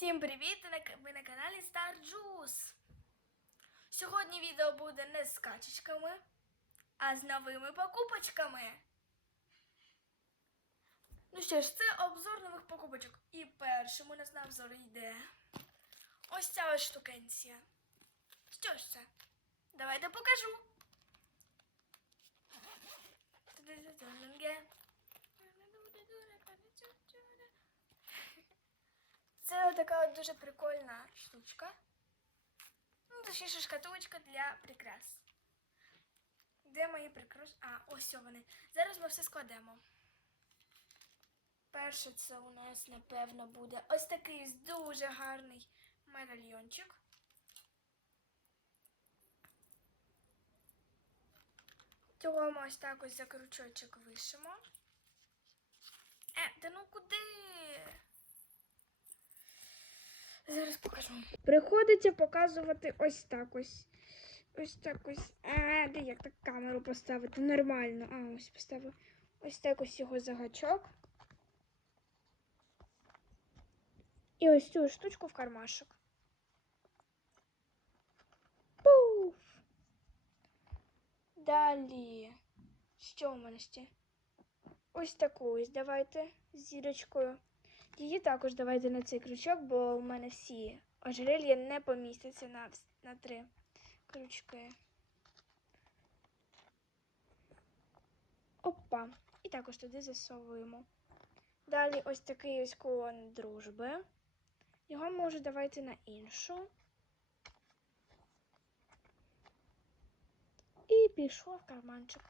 Всім привіт! Ви на каналі Star Juice. Сьогодні відео буде не з качечками, а з новими покупочками. Ну що ж, це обзор нових покупочок. І першим у нас на обзор йде ось ця ось штукенція. Що ж це? Давайте покажу. Це така дуже прикольна штучка. Ну, точніше, шкатулочка для прикрас. Де мої прикраси? А, ось вони. Зараз ми все складемо. Перше, це у нас, напевно, буде ось такий дуже гарний медальйончик. Цього ми ось так ось за крючочок вишимо. Е, та ну куди? Зараз покажу. Приходиться показувати ось так ось. Ось так ось. А, де як так камеру поставити? Нормально. А, ось поставив. Ось так ось його загачок. І ось цю штучку в кармашок. Пуф! Далі. Що у мене ще? Ось таку ось давайте з зірочкою. Її також давайте на цей крючок, бо у мене всі ожерелья не помістяться на, на три крючки. Опа. І також туди засовуємо. Далі ось такий ось колон дружби. Його може давайте на іншу. І пішов в карманчик.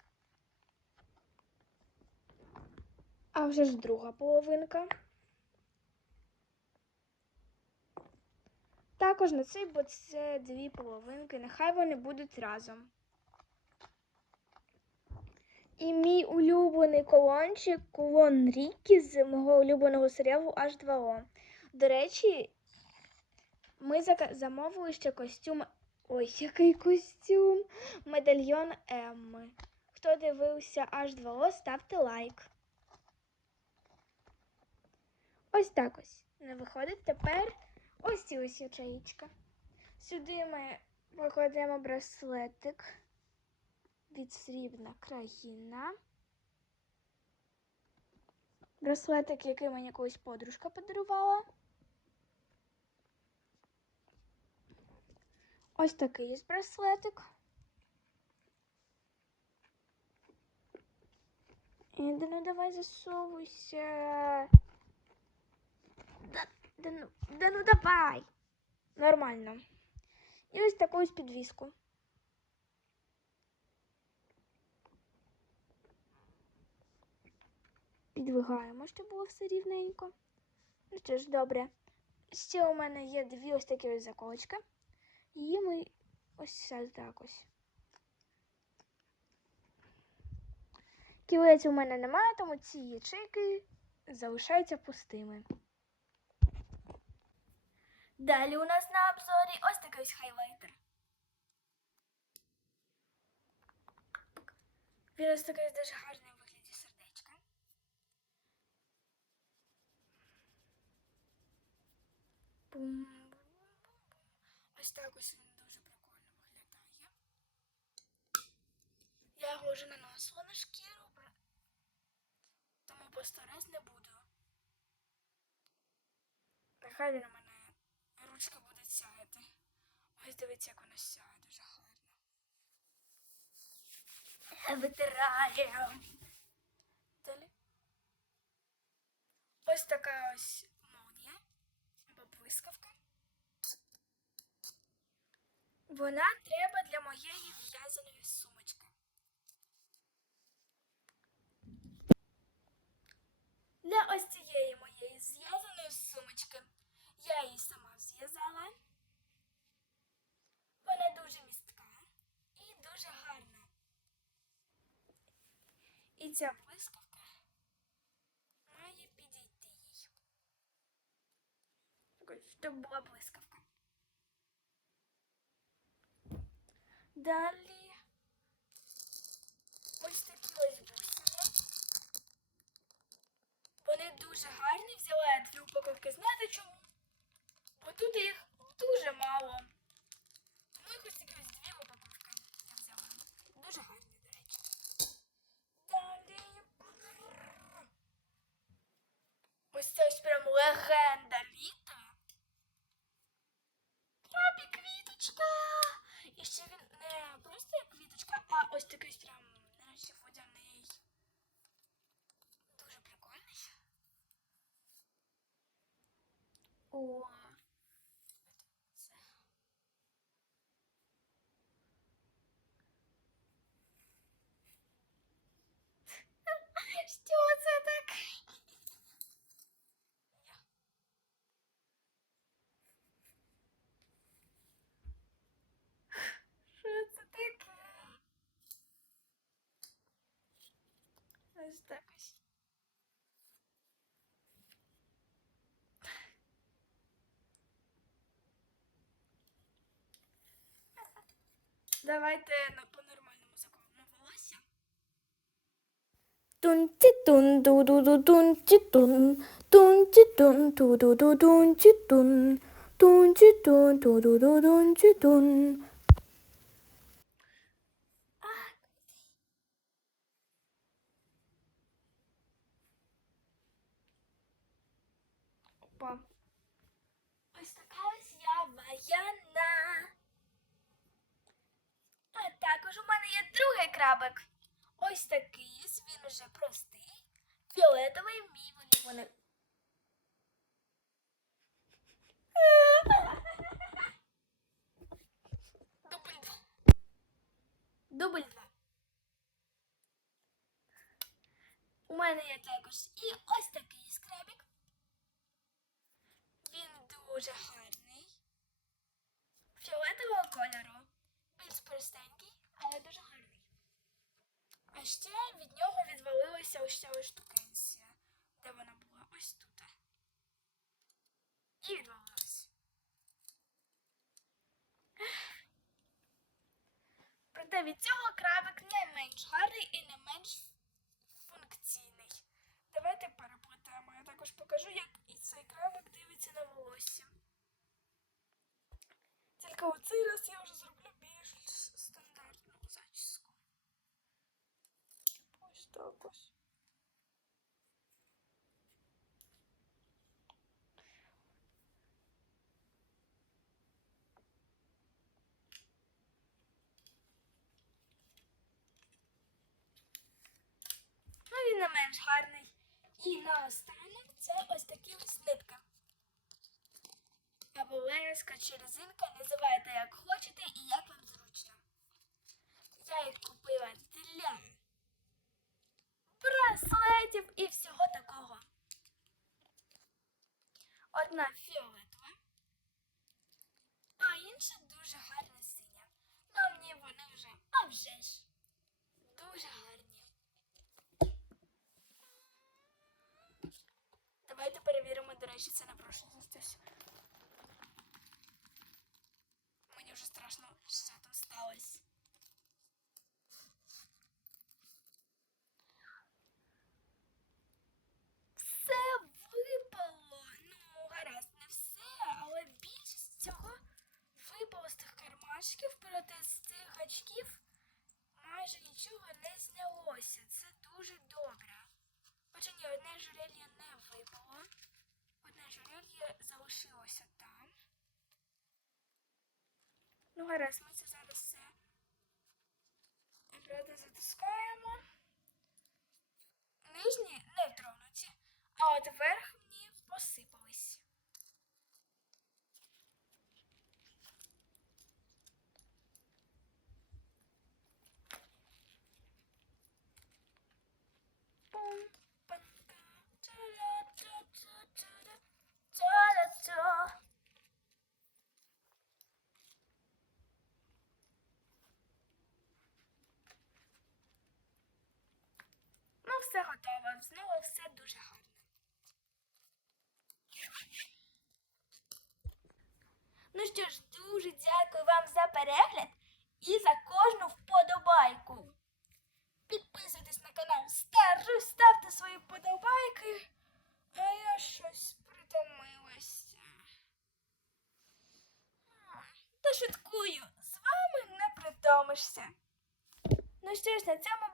А вже ж друга половинка. Також на цей, бо це дві половинки. Нехай вони будуть разом. І мій улюблений колончик колон Рікі з мого улюбленого серіалу H2O. До речі, ми замовили ще костюм. Ой, який костюм! Медальйон Емми. Хто дивився H2O, ставте лайк. Ось так ось. Не виходить тепер ось ці ось ячеїчка. Сюди ми покладемо браслетик від срібна країна. Браслетик, який мені колись подружка подарувала. Ось такий є браслетик. І ну давай засовуйся. Да, ну, да ну давай. Нормально. І ось таку ось підвіску. Підвигаємо, щоб було все рівненько. Ну що ж, добре. Ще у мене є дві ось такі ось заколочки. Її ми ось так ось. Кілець у мене немає, тому ці ячейки залишаються пустими. Далі у нас на обзорі ось такий ось хайлайтер. Він ось такий дуже гарний у вигляді сердечка. Бум. Ось так ось він дуже прикольно виглядає. Я його вже наносила на шкіру, тому постараюсь не буду. Нехай він у мене ручка буде сяяти. Ось дивіться, як вона сяє дуже гарно. Витираємо. Далі. Ось така ось молнія або блискавка. Вона треба для моєї в'язаної сумочки. Для ось цієї моєї зв'язаної сумочки я її сама зв'язала. Вона дуже містка і дуже гарна. І ця блискавка має підійти їй. Щоб була блискавка. Далі ось такі ось бусини. Вони дуже гарні. Взяла я дві упаковки. Знаєте чому? тут їх дуже мало. Тому якось такі ось дві упаковки я взяла. Дуже гарні, до речі. Далі. Ось це ось прям легенда літа. Крабі квіточка. І ще він не просто як квіточка, а ось такий ось прям, наче водяний. Дуже прикольний. О. Це. Що це таке? Що це таке? Ось так ось. Давайте на по-нормальному закону волосся. Тун-ті-тун, ду-ду-ду-тун-ті-тун, тун-ті-тун, ду-ду-ду-тун-ті-тун, тун-ті-тун, ду-ду-ду-тун-ті-тун. Опа. Ось така ось я воєнна. А також у мене є другий крабик. Ось такий, він уже простий. Фіолетовий мій улюблений. Дубль два. Дубль два. У мене є також і ось такий скрабик. Він дуже гарний. Фіолетового кольору. Більш простенький. А ще від нього відвалилася ось ця ось штукенція, де вона була ось тут. І відвалилась. Проте від цього крабик не менш гарний і не менш функційний. Давайте переплетемо. Я також покажу, як і цей крабик дивиться на волосся. Тільки у цей раз я вже зроблю більш стандартну зачіску. Ось так ось. Ну, не менш гарний. І наостанок це ось такі ось нитка. Або леска чи резинка, називайте як хочете і як вам зручно. Я їх купила для браслетів і всього такого. Одна фіолетова, а інша дуже гарна синя. Ну, мені вони вже, а вже ж, дуже гарні. Давайте перевіримо, до речі, це напрошувалось. Мені вже страшно, що там сталося. Все випало. Ну, гаразд, не все, але більшість цього випало з тих кармашків, проте з цих гачків майже нічого не знялося. Це дуже добре. Хоча ні, одне жерелья не випало. Одне жерелья залишилося там. Ну, гаразд, ми це зараз все обрати затискаємо. Нижні не тронуті, а от верхні все готово. Знову все дуже гарно. Ну що ж, дуже дякую вам за перегляд і за кожну вподобайку. Підписуйтесь на канал Старжу, ставте свої вподобайки. А я щось притомилася. та шуткую. З вами не притомишся. Ну що ж, на цьому